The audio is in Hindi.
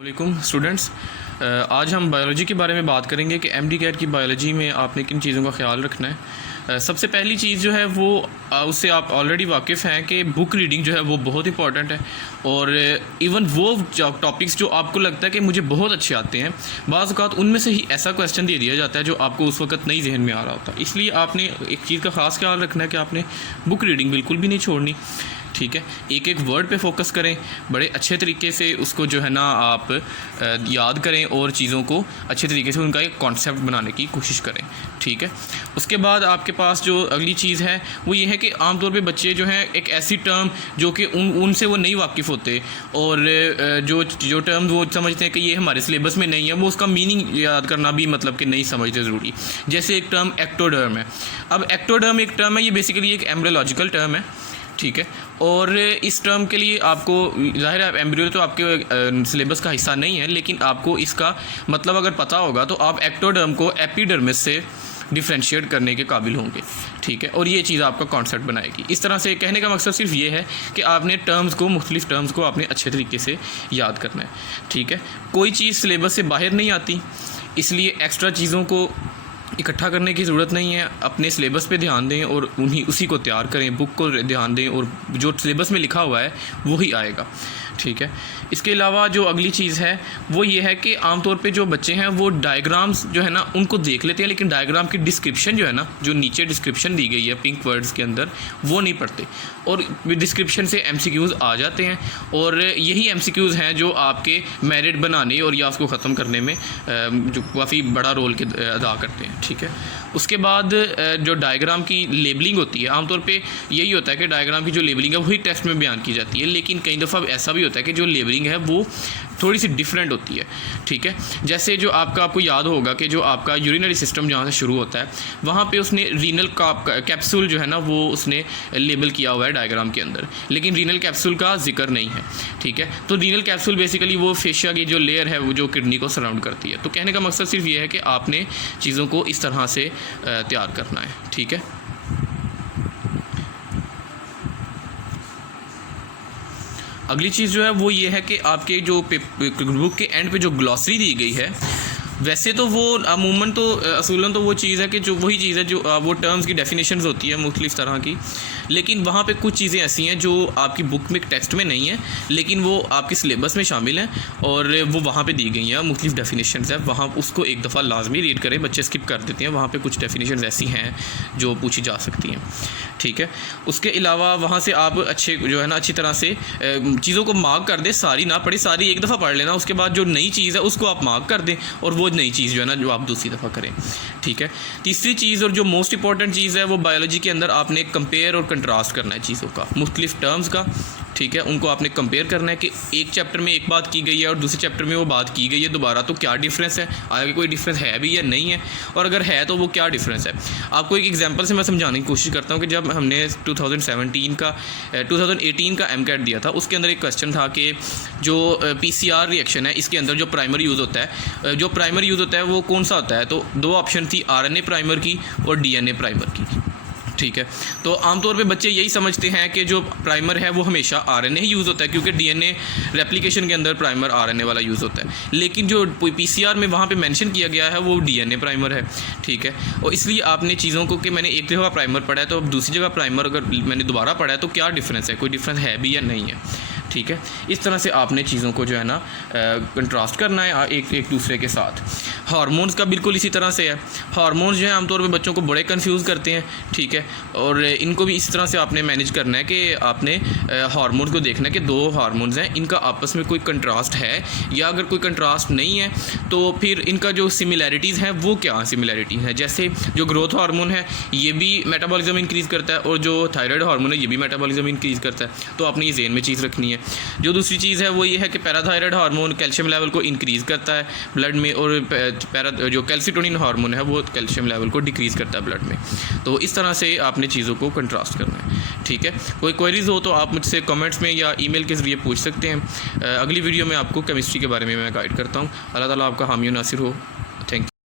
वालेकुम स्टूडेंट्स, आज हम बायोलॉजी के बारे में बात करेंगे कि एमडी कैट की बायोलॉजी में आपने किन चीज़ों का ख्याल रखना है। सबसे पहली चीज़ जो है वो उससे आप ऑलरेडी वाकिफ़ हैं कि बुक रीडिंग जो है वो बहुत इंपॉर्टेंट है। और इवन वो टॉपिक्स जो आपको लगता है कि मुझे बहुत अच्छे आते हैं, बाज़ औक़ात उनमें से ही ऐसा क्वेश्चन दे दिया जाता है जो आपको उस वक्त नहीं जहन में आ रहा होता। इसलिए आपने एक चीज़ का ख़ास ख्याल रखना है कि आपने बुक रीडिंग बिल्कुल भी नहीं छोड़नी। ठीक है, एक एक वर्ड पे फोकस करें, बड़े अच्छे तरीके से उसको जो है ना आप याद करें और चीज़ों को अच्छे तरीके से उनका एक कॉन्सेप्ट बनाने की कोशिश करें। ठीक है, उसके बाद आपके पास जो अगली चीज़ है वो ये है कि आमतौर पे बच्चे जो हैं एक ऐसी टर्म जो कि उनसे वो नहीं वाकिफ़ होते और जो टर्म वो समझते हैं कि ये हमारे सिलेबस में नहीं है, वो उसका मीनिंग याद करना भी मतलब कि नहीं समझते ज़रूरी। जैसे एक टर्म एक्टोडर्म है। अब एक्टोडर्म एक टर्म है, ये बेसिकली एक एम्ब्रियोलॉजिकल टर्म है। ठीक है, और इस टर्म के लिए आपको ज़ाहिर है एम्ब्रियो तो आपके सिलेबस का हिस्सा नहीं है, लेकिन आपको इसका मतलब अगर पता होगा तो आप एक्टोडर्म को एपिडर्मिस से डिफ्रेंशिएट करने के काबिल होंगे। ठीक है, और ये चीज़ आपका कॉन्सेप्ट बनाएगी। इस तरह से कहने का मकसद सिर्फ ये है कि आपने मुख्तलिफ़ टर्म्स को आपने अच्छे तरीके से याद करना है। ठीक है, कोई चीज़ सिलेबस से बाहर नहीं आती, इसलिए एक्स्ट्रा चीज़ों को इकट्ठा करने की ज़रूरत नहीं है। अपने सिलेबस पे ध्यान दें और उसी को तैयार करें, बुक को ध्यान दें और जो सिलेबस में लिखा हुआ है वही आएगा। ठीक है, इसके अलावा जो अगली चीज़ है वो ये है कि आमतौर पे जो बच्चे हैं वो डायग्राम्स जो है ना उनको देख लेते हैं, लेकिन डायग्राम की डिस्क्रिप्शन जो है ना, जो नीचे डिस्क्रिप्शन दी गई है पिंक वर्ड्स के अंदर, वो नहीं पढ़ते और डिस्क्रिप्शन से एमसीक्यूज़ आ जाते हैं। और यही एमसीक्यूज़ हैं जो आपके मेरिट बनाने और या उसको ख़त्म करने में जो काफ़ी बड़ा रोल अदा करते हैं। ठीक है, उसके बाद जो डायग्राम की लेबलिंग होती है, आमतौर पे यही होता है कि डायग्राम की जो लेबलिंग है वही टेस्ट में बयान की जाती है, लेकिन कई दफ़ा ऐसा भी होता है कि जो लेबलिंग है वो थोड़ी सी डिफरेंट होती है। ठीक है, जैसे जो आपको याद होगा कि जो आपका यूरिनरी सिस्टम जहाँ से शुरू होता है वहाँ पे उसने रीनल कैप्सूल जो है ना वो उसने लेबल किया हुआ है डायग्राम के अंदर, लेकिन रीनल कैप्सूल का जिक्र नहीं है। ठीक है, तो रीनल कैप्सूल बेसिकली वो फेशिया की जो लेयर है वो जो किडनी को सराउंड करती है। तो कहने का मकसद सिर्फ ये है कि आपने चीज़ों को इस तरह से तैयार करना है। ठीक है, अगली चीज़ जो है वो ये है कि आपके जो बुक के एंड पे जो ग्लॉसरी दी गई है, वैसे तो वो अमूमन तो असूलन तो वो चीज़ है कि जो वही चीज़ है जो वो टर्म्स की डेफिनेशंस होती है मुख्तलिफ़ तरह की, लेकिन वहाँ पे कुछ चीज़ें ऐसी हैं जो आपकी बुक में टेक्स्ट में नहीं है लेकिन वो आपके सिलेबस में शामिल हैं और वो वहाँ पे दी गई हैं। मुख्तलिफ़ डेफिनेशंस है, वहाँ उसको एक दफ़ा लाजमी रीड करें, बच्चे स्किप कर देते हैं। वहाँ पे कुछ डेफिनेशंस ऐसी हैं जो पूछी जा सकती हैं। ठीक है, उसके अलावा वहाँ से आप अच्छे जो है ना अच्छी तरह से चीज़ों को मार्क कर दें, सारी ना पढ़े, सारी एक दफ़ा पढ़ लेना, उसके बाद जो नई चीज़ है उसको आप मार्क कर दें और वो नई चीज़ जो है ना जो आप दूसरी दफ़ा करें। ठीक है, तीसरी चीज़ और जो मोस्ट इंपॉर्टेंट चीज़ है वो बायोलॉजी के अंदर आपने कंपेयर और कंट्रास्ट करना है चीज़ों का, मुख्तलिफ़ टर्म्स का। ठीक है, उनको आपने कंपेयर करना है कि एक चैप्टर में एक बात की गई है और दूसरे चैप्टर में वो बात की गई है दोबारा, तो क्या डिफरेंस है, आगे कोई डिफरेंस है भी या नहीं है, और अगर है तो वो क्या डिफरेंस है। आपको एक एग्जांपल से मैं समझाने की कोशिश करता हूँ कि जब हमने 2018 का एमकैट दिया था, उसके अंदर एक क्वेश्चन था कि जो PCR रिएक्शन है इसके अंदर जो प्राइमर यूज़ होता है वो कौन सा होता है। तो दो ऑप्शन थी, RNA प्राइमर की और DNA प्राइमर की। ठीक है, तो आमतौर पे बच्चे यही समझते हैं कि जो प्राइमर है वो हमेशा RNA ही यूज़ होता है क्योंकि DNA रेप्लिकेशन के अंदर प्राइमर RNA वाला यूज़ होता है, लेकिन जो PCR में वहाँ पे मेंशन किया गया है वो DNA प्राइमर है। ठीक है, और इसलिए आपने चीज़ों को कि मैंने एक जगह प्राइमर पढ़ा है तो अब दूसरी जगह प्राइमर अगर मैंने दोबारा पढ़ा है तो क्या डिफरेंस है, कोई डिफरेंस है भी या नहीं है। ठीक है, इस तरह से आपने चीज़ों को जो है ना कंट्रास्ट करना है एक दूसरे के साथ। हार्मोन्स का बिल्कुल इसी तरह से है। हार्मोन्स जो है आमतौर पे बच्चों को बड़े कंफ्यूज करते हैं। ठीक है, और इनको भी इस तरह से आपने मैनेज करना है कि आपने हार्मोन्स को देखना है कि दो हार्मोन्स हैं, इनका आपस में कोई कंट्रास्ट है या अगर कोई कंट्रास्ट नहीं है तो फिर इनका जो सिमिलैरिटीज़ हैं वो क्या सिमिलैरिटीज़ हैं। जैसे जो ग्रोथ हार्मोन है ये भी मेटाबॉलिज्म इंक्रीज़ करता है और जो थायराइड हार्मोन है ये भी मेटाबॉलिज्म इंक्रीज़ करता है, तो आपने ये ज़हन में चीज़ रखनी है। जो दूसरी चीज़ है वो ये है कि पैराथायराइड हार्मोन कैल्शियम लेवल को इंक्रीज़ करता है ब्लड में और जो कैल्सिटोनिन हार्मोन है वो कैल्शियम लेवल को डिक्रीज़ करता है ब्लड में। तो इस तरह से आपने चीज़ों को कंट्रास्ट करना है। ठीक है, कोई क्वेरीज हो तो आप मुझसे कमेंट्स में या ईमेल के ज़रिए पूछ सकते हैं। अगली वीडियो में आपको केमिस्ट्री के बारे में मैं गाइड करता हूँ। अल्लाह ताला आपका हामी नासिर हो। Thank you.